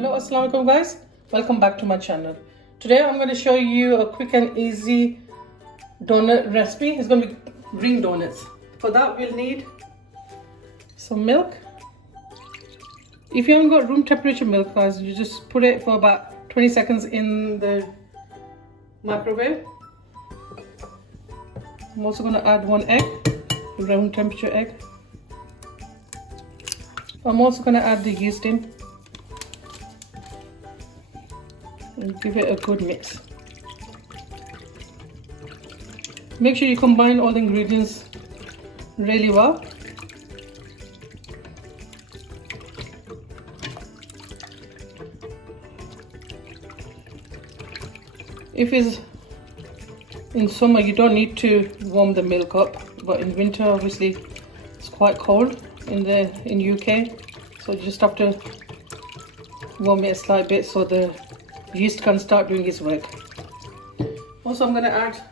Hello, assalamu alaikum guys, welcome back to my channel. Today I'm going to show you a quick and easy donut recipe. It's going to be green donuts. For that we'll need some milk. If you haven't got room temperature milk guys, you just put it for about 20 seconds in the microwave. I'm also going to add one egg, a room temperature egg. I'm also going to add the yeast in and give it a good mix. Make sure you combine all the ingredients really well. If it's in summer, you don't need to warm the milk up, but in winter obviously it's quite cold in UK, so you just have to warm it a slight bit so the yeast can start doing its work. Also, I'm going to add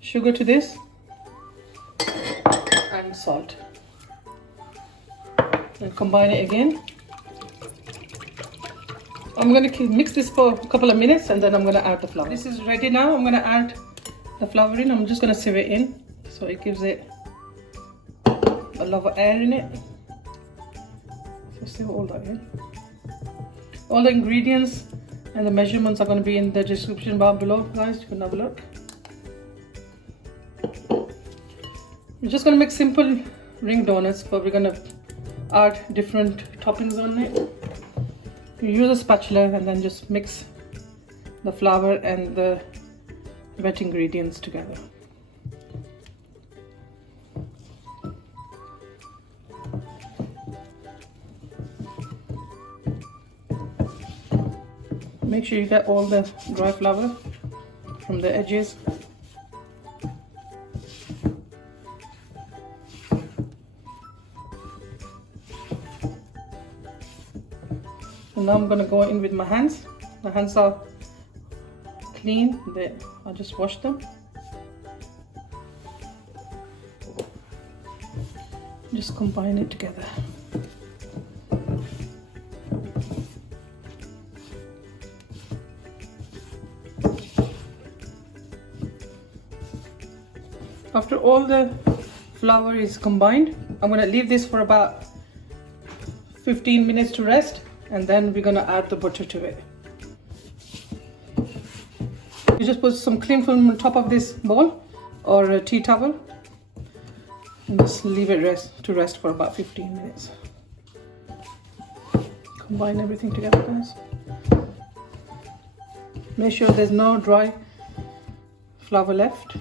sugar to this and salt and combine it again. I'm going to mix this for a couple of minutes and then I'm going to add the flour. This is ready now. I'm going to add the flour in. I'm just going to sieve it in so it gives it a lot of air in it. So sieve all that in. All the ingredients and the measurements are going to be in the description bar below guys, you can have a look. We're just going to make simple ring donuts, but we're going to add different toppings on it. You use a spatula and then just mix the flour and the wet ingredients together. Make sure you get all the dry flour from the edges. And now I'm going to go in with my hands. My hands are clean, I just washed them. Just combine it together. After all the flour is combined, I'm going to leave this for about 15 minutes to rest, and then we're going to add the butter to it. You just put some cling film on top of this bowl or a tea towel and just leave it to rest for about 15 minutes. Combine everything together guys. Make sure there's no dry flour left.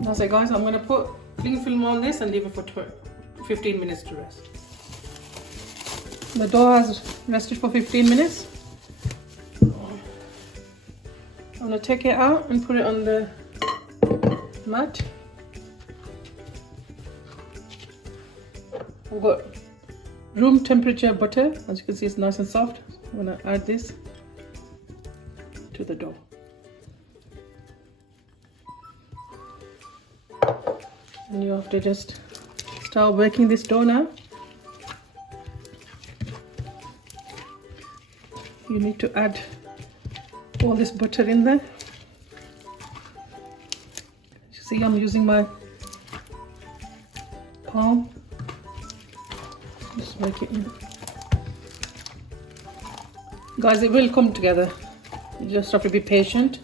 That's it guys, I'm going to put cling film on this and leave it for 15 minutes to rest. The dough has rested for 15 minutes. I'm going to take it out and put it on the mat. I've got room temperature butter, as you can see it's nice and soft. I'm going to add this to the dough. And you have to just start working this dough now. You need to add all this butter in there. You see I'm using my palm. Just make it in. Guys, it will come together. You just have to be patient.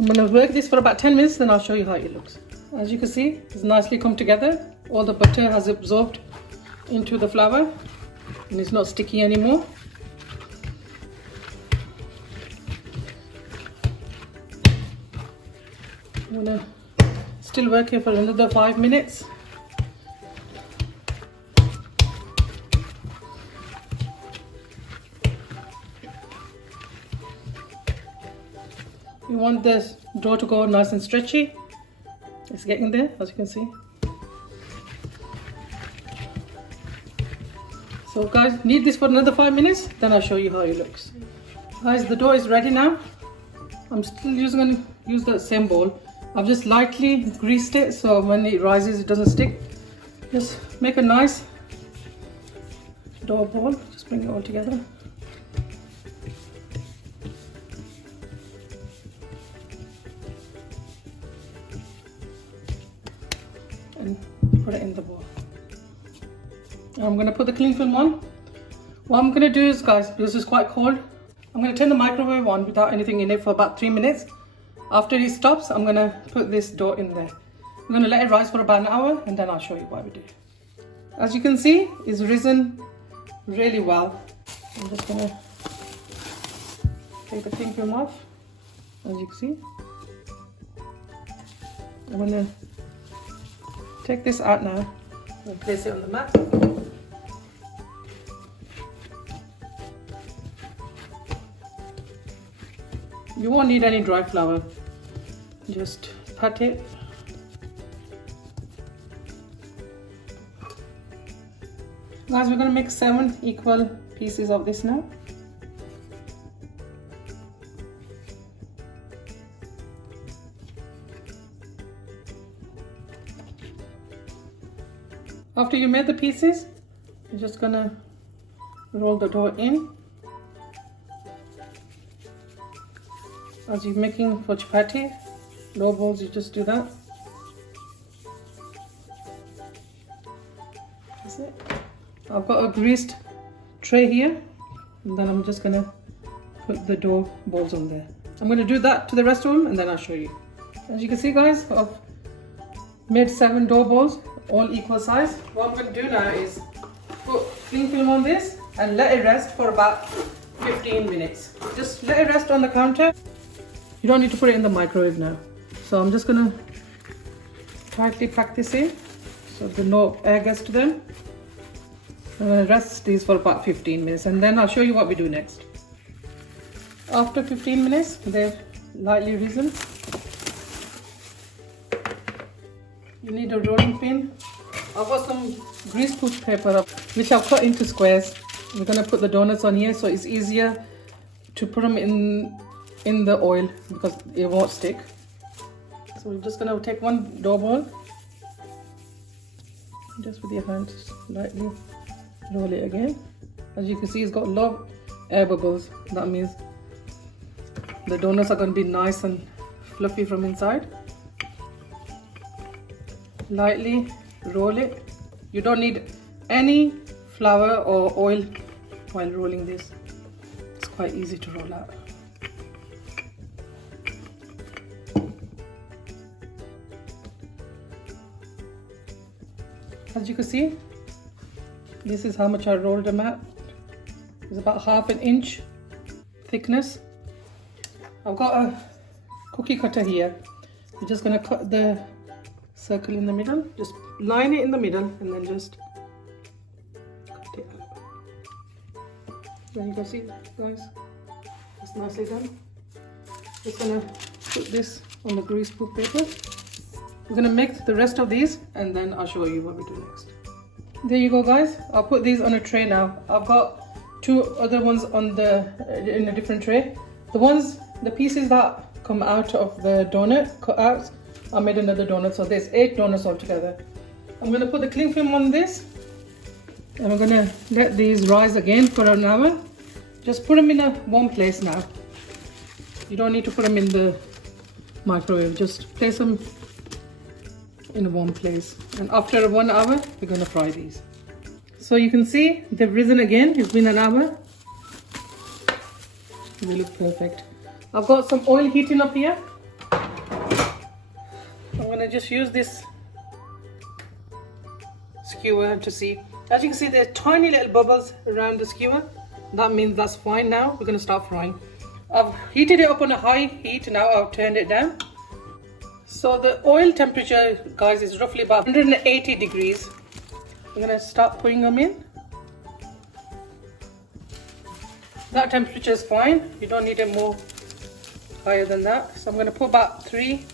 I'm going to work this for about 10 minutes, then I'll show you how it looks. As you can see, it's nicely come together. All the butter has absorbed into the flour and it's not sticky anymore. I'm going to still work here for another 5 minutes. You want this dough to go nice and stretchy. It's getting there, as you can see. So guys, knead this for another 5 minutes, then I'll show you how it looks. Guys, the dough is ready now. I'm still going to use the same bowl. I've just lightly greased it so when it rises it doesn't stick. Just make a nice dough ball. Just bring it all together. And put it in the bowl. I'm going to put the cling film on. What I'm going to do is, guys, this is quite cold, I'm going to turn the microwave on without anything in it for about 3 minutes. After it stops, I'm going to put this dough in there. I'm going to let it rise for about an hour and then I'll show you what we do. As you can see, it's risen really well. I'm just going to take the cling film off, as you can see. I'm going to take this out now and place it on the mat. You won't need any dry flour, just pat it. Guys, we're going to make 7 equal pieces of this now. After you made the pieces, you're just going to roll the dough in. As you're making for chapati, dough balls, you just do that. That's it. I've got a greased tray here, and then I'm just gonna put the dough balls on there. I'm gonna do that to the rest of them, and then I'll show you. As you can see, guys, I've made 7 dough balls, all equal size. What I'm gonna do now is put cling film on this and let it rest for about 15 minutes. Just let it rest on the counter. You don't need to put it in the microwave now. So I'm just gonna tightly pack this in so there's no air gets to them. I'm gonna rest these for about 15 minutes and then I'll show you what we do next. After 15 minutes, they've lightly risen. You need a rolling pin. I've got some greaseproof paper up, which I've cut into squares. We're gonna put the donuts on here so it's easier to put them in the oil because it won't stick. So we're just gonna take one dough ball, just with your hands lightly roll it again. As you can see, it's got a lot of air bubbles. That means the donuts are going to be nice and fluffy from inside. Lightly roll it. You don't need any flour or oil while rolling this. It's quite easy to roll out. As you can see, this is how much I rolled them out. It's about ½ an inch thickness. I've got a cookie cutter here. We're just going to cut the circle in the middle. Just line it in the middle and then just cut it out. Then you can see, guys, it's nicely done. Just going to put this on the greaseproof paper. We're going to make the rest of these and then I'll show you what we do next. There you go, guys. I'll put these on a tray now. I've got 2 other ones on in a different tray. The pieces that come out of the donut cutouts, I made another donut, so there's 8 donuts altogether. I'm going to put the cling film on this and I'm going to let these rise again for an hour. Just put them in a warm place now. You don't need to put them in the microwave, just place them in a warm place, and after 1 hour we're going to fry these. So you can see they've risen again. It's been an hour. They look perfect. I've got some oil heating up here. I'm going to just use this skewer to see. As you can see, there's tiny little bubbles around the skewer. That means that's fine. Now we're going to start frying. I've heated it up on a high heat. Now I've turned it down. So the oil temperature, guys, is roughly about 180 degrees. I'm going to start putting them in. That temperature is fine. You don't need it more higher than that. So I'm going to put about 3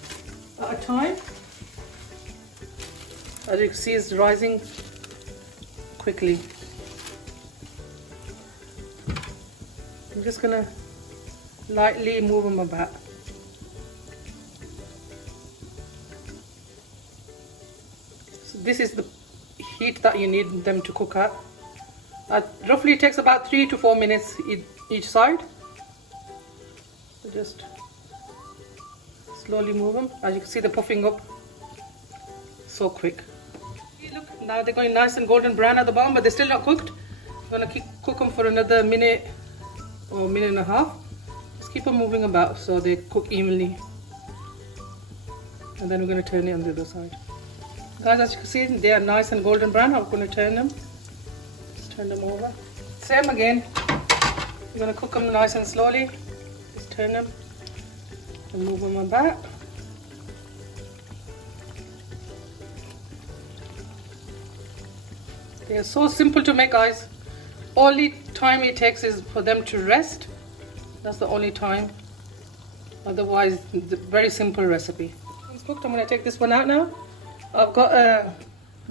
at a time. As you can see, it's rising quickly. I'm just gonna lightly move them about. So this is the heat that you need them to cook at. Roughly takes about 3 to 4 minutes each side. So just slowly move them. As you can see, they're puffing up so quick. Look, now they're going nice and golden brown at the bottom, but they're still not cooked. I'm gonna cook them for another minute or minute and a half. Just keep them moving about so they cook evenly. And then we're gonna turn it on the other side. Guys, as you can see, they are nice and golden brown. I'm gonna turn them. Just turn them over. Same again. We're gonna cook them nice and slowly. Just turn them and move them about. They are so simple to make, guys. Only time it takes is for them to rest. That's the only time. Otherwise, it's a very simple recipe. It's cooked. I'm going to take this one out now. I've got a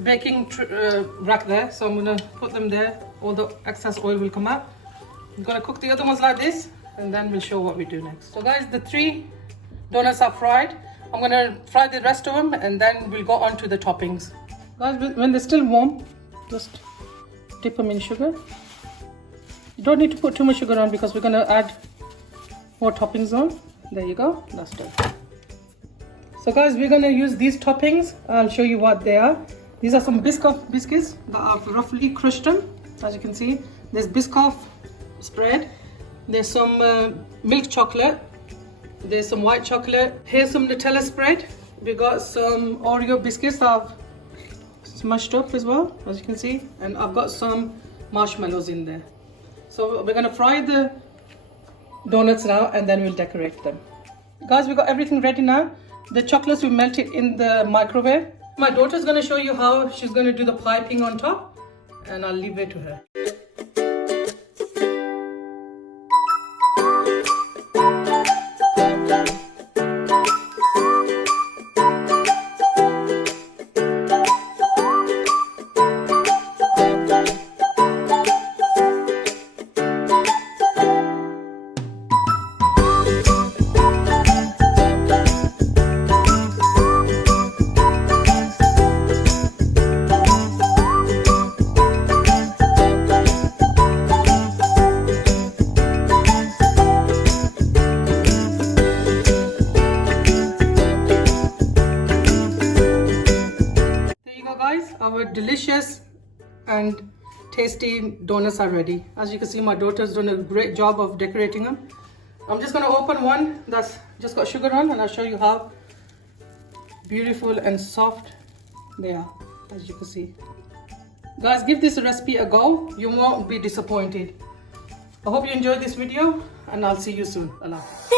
baking rack there, so I'm going to put them there. All the excess oil will come out. I'm going to cook the other ones like this, and then we'll show what we do next. So guys, the 3 donuts are fried. I'm going to fry the rest of them, and then we'll go on to the toppings. Guys, when they're still warm, just dip them in sugar. You don't need to put too much sugar on because we're going to add more toppings on. There you go, that's done. So guys, we're going to use these toppings. I'll show you what they are. These are some Biscoff biscuits that I've roughly crushed them. As you can see, there's Biscoff spread. There's some milk chocolate. There's some white chocolate. Here's some Nutella spread. We got some Oreo biscuits I've smashed up as well, as you can see. And I've got some marshmallows in there. So we're going to fry the donuts now, and then we'll decorate them. Guys, we got everything ready now. The chocolates we melted in the microwave. My daughter's going to show you how she's going to do the piping on top, and I'll leave it to her. Our delicious and tasty donuts are ready. As you can see, my daughter's done a great job of decorating them. I'm just going to open one that's just got sugar on, and I'll show you how beautiful and soft they are, as you can see. Guys, give this recipe a go. You won't be disappointed. I hope you enjoyed this video, and I'll see you soon. Allah Hafiz.